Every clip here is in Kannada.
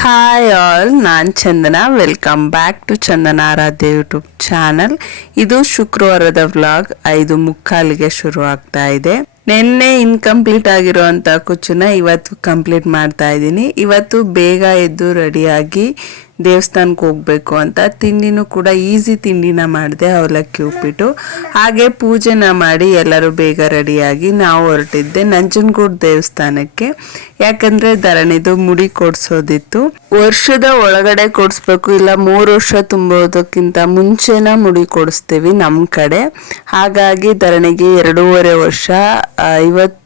ಹಾಯ್ ಆಲ್, ನಾನು Chandana. Welcome back to Chandana Aradhya YouTube channel. ಇದು ಶುಕ್ರವಾರದ ವ್ಲಾಗ್ 5:45ಗೆ ಶುರು ಆಗ್ತಾ ಇದೆ. ನಿನ್ನೆ ಇನ್ಕಂಪ್ಲೀಟ್ ಆಗಿರೋವಂಥ ಕುಚ್ಚನ್ನ ಇವತ್ತು ಕಂಪ್ಲೀಟ್ ಮಾಡ್ತಾ ಇದ್ದೀನಿ. ಇವತ್ತು ಬೇಗ ಎದ್ದು ರೆಡಿಯಾಗಿ ದೇವಸ್ಥಾನಕ್ಕೆ ಹೋಗಬೇಕು ಅಂತ ತಿಂಡಿನೂ ಕೂಡ ಈಸಿ ತಿಂಡಿನ ಮಾಡಿದೆ, ಅವಲಕ್ಕಿ ಉಪ್ಪಿಟ್ಟು. ಹಾಗೆ ಪೂಜೆನ ಮಾಡಿ ಎಲ್ಲರೂ ಬೇಗ ರೆಡಿಯಾಗಿ ನಾವು ಹೊರಟಿದ್ದೆ ನಂಜನಗೂಡು ದೇವಸ್ಥಾನಕ್ಕೆ. ಯಾಕಂದರೆ ಧರಣಿದು ಮುಡಿ ಕೊಡಿಸೋದಿತ್ತು. ವರ್ಷದ ಒಳಗಡೆ ಕೊಡಿಸ್ಬೇಕು, ಇಲ್ಲ 3 ವರ್ಷ ತುಂಬೋದಕ್ಕಿಂತ ಮುಂಚೆನ ಮುಡಿ ಕೊಡಿಸ್ತೀವಿ ನಮ್ಮ ಕಡೆ. ಹಾಗಾಗಿ ಧರಣಿಗೆ 2.5 ವರ್ಷ ಇವತ್ತು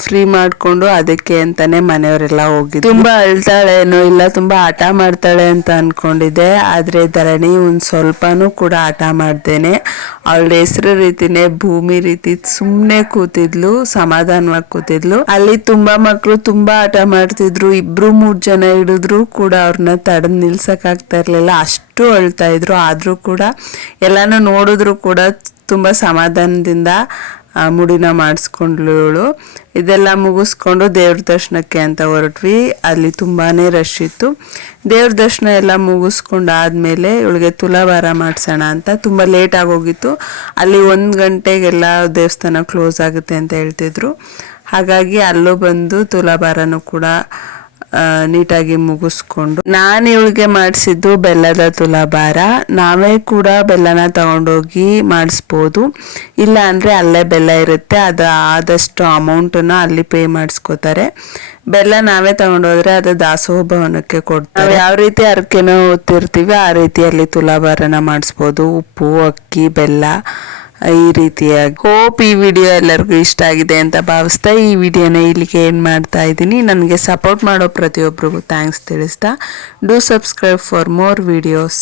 ಫ್ರೀ ಮಾಡಿಕೊಂಡು ಅದಕ್ಕೆ ಅಂತಾನೆ ಮನೆಯವರೆಲ್ಲ ಹೋಗಿದ್ದು. ತುಂಬಾ ಅಳ್ತಾಳೇನೋ ಇಲ್ಲ ತುಂಬಾ ಆಟ ಮಾಡ್ತಾಳೆ ಅಂತ ಅನ್ಕೊಂಡಿದ್ದೆ. ಆದ್ರೆ ಧರಣಿ ಒಂದ್ ಸ್ವಲ್ಪನೂ ಕೂಡ ಆಟ ಮಾಡ್ದೇನೆ ಅವಳ ಹೆಸರು ರೀತಿನೇ ಭೂಮಿ ರೀತಿ ಸುಮ್ನೆ ಕೂತಿದ್ಲು, ಸಮಾಧಾನವಾಗಿ ಕೂತಿದ್ಲು. ಅಲ್ಲಿ ತುಂಬಾ ಮಕ್ಳು ತುಂಬಾ ಆಟ ಮಾಡ್ತಿದ್ರು. 2-3 ಜನ ಹಿಡಿದ್ರು ಕೂಡ ಅವ್ರನ್ನ ತಡೆದು ನಿಲ್ಸಕ್ ಆಗ್ತಾ ಇರ್ಲಿಲ್ಲ, ಅಷ್ಟು ಅಳ್ತಾ ಇದ್ರು. ಆದ್ರೂ ಕೂಡ ಎಲ್ಲಾನು ನೋಡಿದ್ರು ಕೂಡ ತುಂಬಾ ಸಮಾಧಾನದಿಂದ ಮುಡಿನ ಮಾಡಿಸ್ಕೊಂಡ್ಳು. ಇದೆಲ್ಲ ಮುಗಿಸ್ಕೊಂಡು ದೇವ್ರ ದರ್ಶನಕ್ಕೆ ಅಂತ ಹೊರಟ್ವಿ. ಅಲ್ಲಿ ತುಂಬಾನೇ ರಶ್ ಇತ್ತು. ದೇವ್ರ ದರ್ಶನ ಎಲ್ಲ ಮುಗಿಸ್ಕೊಂಡಾದ್ಮೇಲೆ ಇವಳಿಗೆ ತುಲಾಭಾರ ಮಾಡಿಸೋಣ ಅಂತ ತುಂಬ ಲೇಟ್ ಆಗೋಗಿತ್ತು. ಅಲ್ಲಿ 1 ಗಂಟೆಗೆಲ್ಲ ದೇವಸ್ಥಾನ ಕ್ಲೋಸ್ ಆಗುತ್ತೆ ಅಂತ ಹೇಳ್ತಿದ್ರು. ಹಾಗಾಗಿ ಅಲ್ಲೂ ಬಂದು ತುಲಾಭಾರನೂ ಕೂಡ ನೀಟಾಗಿ ಮುಗಿಸ್ಕೊಂಡು, ನಾನು ಇವಳಿಗೆ ಮಾಡಿಸಿದ್ದು ಬೆಲ್ಲದ ತುಲಾಭಾರ. ನಾವೇ ಕೂಡ ಬೆಲ್ಲನ ತಗೊಂಡೋಗಿ ಮಾಡಿಸ್ಬೋದು, ಇಲ್ಲ ಅಂದರೆ ಅಲ್ಲೇ ಬೆಲ್ಲ ಇರುತ್ತೆ, ಅದು ಆದಷ್ಟು ಅಮೌಂಟನ್ನು ಅಲ್ಲಿ ಪೇ ಮಾಡಿಸ್ಕೋತಾರೆ. ಬೆಲ್ಲ ನಾವೇ ತಗೊಂಡೋದ್ರೆ ಅದು ದಾಸೋಹ ಭವನಕ್ಕೆ ಕೊಡ್ತಾರೆ. ಯಾವ ರೀತಿ ಹರಕೆನ ಓದ್ತಿರ್ತೀವಿ ಆ ರೀತಿಯಲ್ಲಿ ತುಲಾಭಾರನ ಮಾಡಿಸ್ಬೋದು. ಉಪ್ಪು, ಅಕ್ಕಿ, ಬೆಲ್ಲ ಈ ರೀತಿಯಾಗಿ. ಹೋಪ್ ಈ ವಿಡಿಯೋ ಎಲ್ಲರಿಗೂ ಇಷ್ಟ ಆಗಿದೆ ಅಂತ ಭಾವಿಸ್ತಾ ಈ ವಿಡಿಯೋನ ಇಲ್ಲಿಗೆ ಏನು ಮಾಡ್ತಾ ಇದ್ದೀನಿ. ನನಗೆ ಸಪೋರ್ಟ್ ಮಾಡೋ ಪ್ರತಿಯೊಬ್ಬರಿಗೂ ಥ್ಯಾಂಕ್ಸ್ ತಿಳಿಸ್ತಾ, do subscribe for more videos.